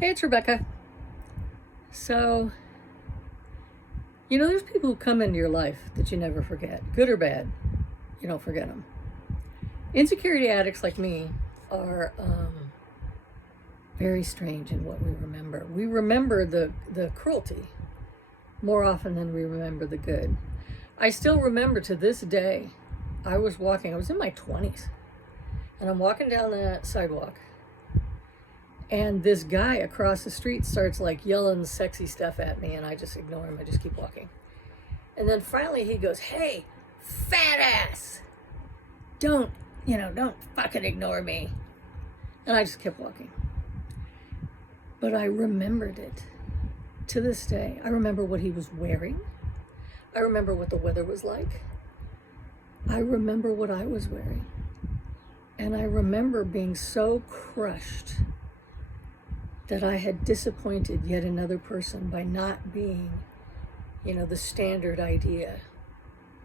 Hey, it's Rebecca. So, there's people who come into your life that you never forget, good or bad. You don't forget them. Insecurity addicts like me are very strange in what we remember. We remember the cruelty more often than we remember the good. I still remember to this day, I was in my 20s, and I'm walking down the sidewalk. And this guy across the street starts like yelling sexy stuff at me, and I just ignore him. I just keep walking. And then finally he goes, "Hey, fat ass, don't fucking ignore me." And I just kept walking. But I remembered it to this day. I remember what he was wearing. I remember what the weather was like. I remember what I was wearing. And I remember being so crushed that I had disappointed yet another person by not being, the standard idea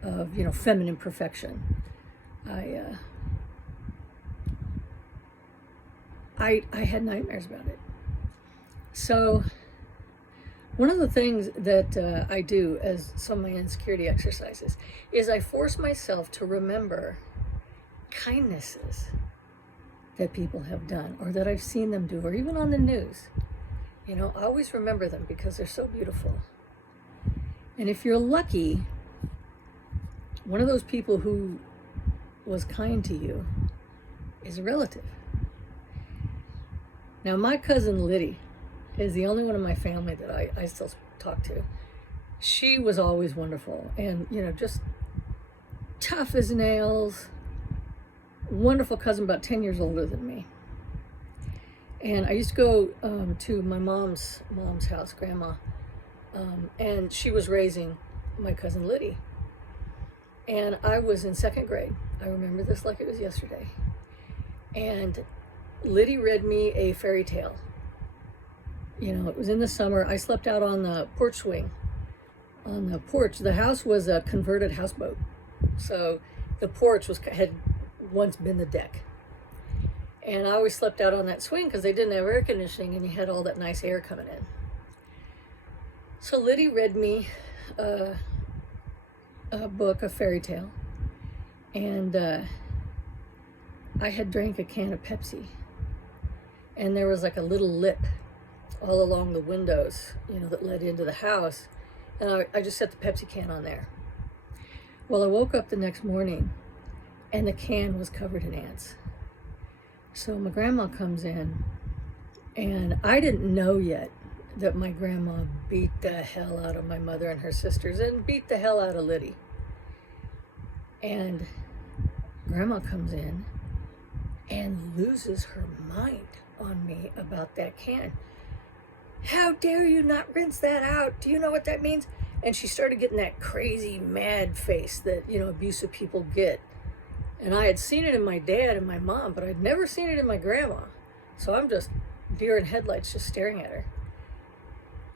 of, feminine perfection. I had nightmares about it. So one of the things that I do as some of my insecurity exercises is I force myself to remember kindnesses that people have done or that I've seen them do, or even on the news. I always remember them because they're so beautiful. And if you're lucky, one of those people who was kind to you is a relative. Now, my cousin Liddy is the only one in my family that I still talk to. She was always wonderful and, just tough as nails. Wonderful cousin, about 10 years older than me. And I used to go to my mom's house, grandma, and she was raising my cousin Liddy. And I was in second grade. I remember this like it was yesterday. And Liddy read me a fairy tale. It was in the summer. I slept out on the porch swing. On the porch, the house was a converted houseboat. So the porch had once been the deck, and I always slept out on that swing because they didn't have air conditioning and you had all that nice air coming in. So Liddy read me a book, a fairy tale, and I had drank a can of Pepsi, and there was like a little lip all along the windows, that led into the house, and I just set the Pepsi can on there. Well, I woke up the next morning and the can was covered in ants. So my grandma comes in, and I didn't know yet that my grandma beat the hell out of my mother and her sisters and beat the hell out of Liddy. And grandma comes in and loses her mind on me about that can. "How dare you not rinse that out? Do you know what that means?" And she started getting that crazy mad face that, abusive people get. And I had seen it in my dad and my mom, but I'd never seen it in my grandma. So I'm just deer in headlights, just staring at her.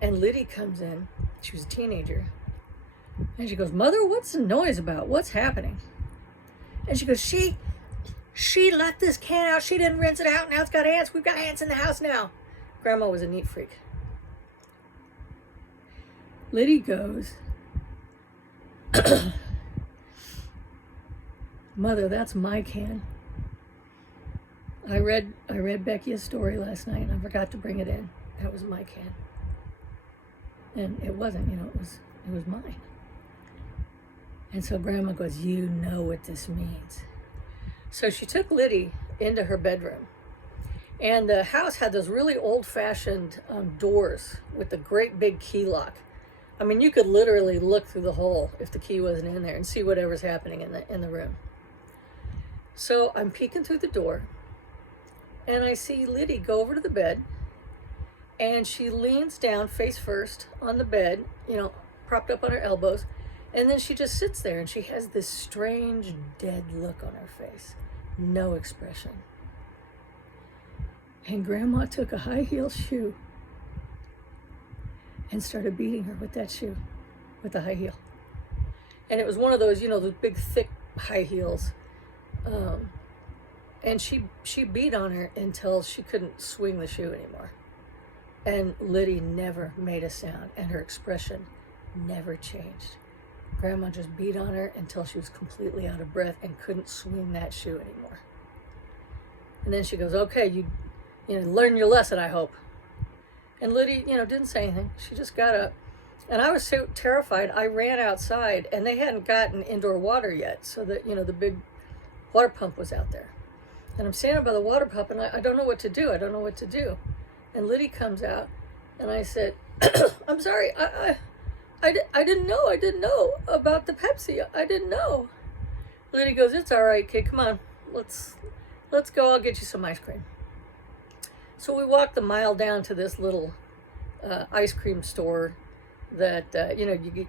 And Liddy comes in. She was a teenager. And she goes, "Mother, what's the noise about? What's happening?" And she goes, she let this can out. She didn't rinse it out. Now it's got ants. We've got ants in the house now. Grandma was a neat freak. Liddy goes, "Mother, that's my can. I read Becky a story last night and I forgot to bring it in. That was my can." And it wasn't, it was mine. And so Grandma goes, "You know what this means." So she took Liddy into her bedroom. And the house had those really old-fashioned doors with the great big key lock. I mean, you could literally look through the hole if the key wasn't in there and see whatever's happening in the room. So I'm peeking through the door, and I see Liddy go over to the bed, and she leans down face first on the bed, propped up on her elbows, and then she just sits there, and she has this strange dead look on her face, no expression. And Grandma took a high-heel shoe and started beating her with that shoe, with the high heel. And it was one of those, those big, thick high heels. And she beat on her until she couldn't swing the shoe anymore. And Liddy never made a sound, and her expression never changed. Grandma just beat on her until she was completely out of breath and couldn't swing that shoe anymore. And then she goes, okay, you learn your lesson, I hope. And Liddy, didn't say anything. She just got up. And I was so terrified, I ran outside, and they hadn't gotten indoor water yet. So that, the big water pump was out there. And I'm standing by the water pump, and I don't know what to do. I don't know what to do. And Liddy comes out, and I said, I'm sorry, I didn't know. I didn't know about the Pepsi. I didn't know. Liddy goes, it's all right, kid. Come on. Let's go. I'll get you some ice cream. So we walked the mile down to this little ice cream store that, you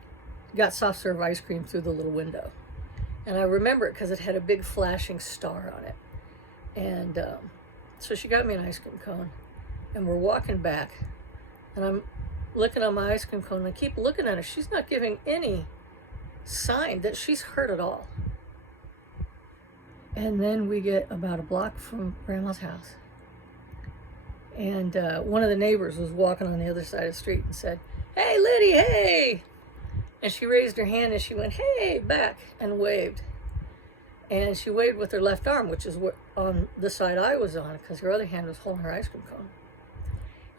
got soft serve ice cream through the little window. And I remember it because it had a big flashing star on it. And so she got me an ice cream cone. And we're walking back. And I'm looking at my ice cream cone, and I keep looking at her. She's not giving any sign that she's hurt at all. And then we get about a block from Grandma's house. And one of the neighbors was walking on the other side of the street and said, hey, Liddy, hey. And she raised her hand and she went, hey, back, and waved. And she waved with her left arm, which is what on the side I was on, because her other hand was holding her ice cream cone.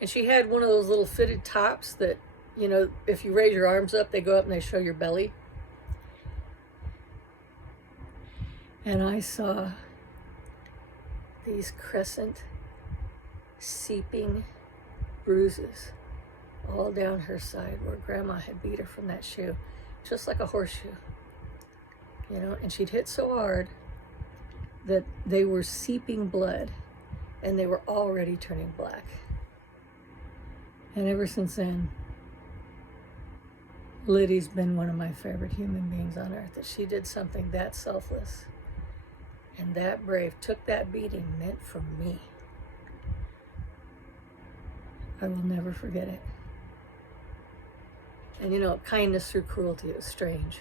And she had one of those little fitted tops that, if you raise your arms up, they go up and they show your belly. And I saw these crescent, seeping bruises all down her side where Grandma had beat her from that shoe, just like a horseshoe. And she'd hit so hard that they were seeping blood, and they were already turning black. And ever since then, Liddy's been one of my favorite human beings on earth, that she did something that selfless and that brave, took that beating meant for me. I will never forget it. And kindness through cruelty is strange.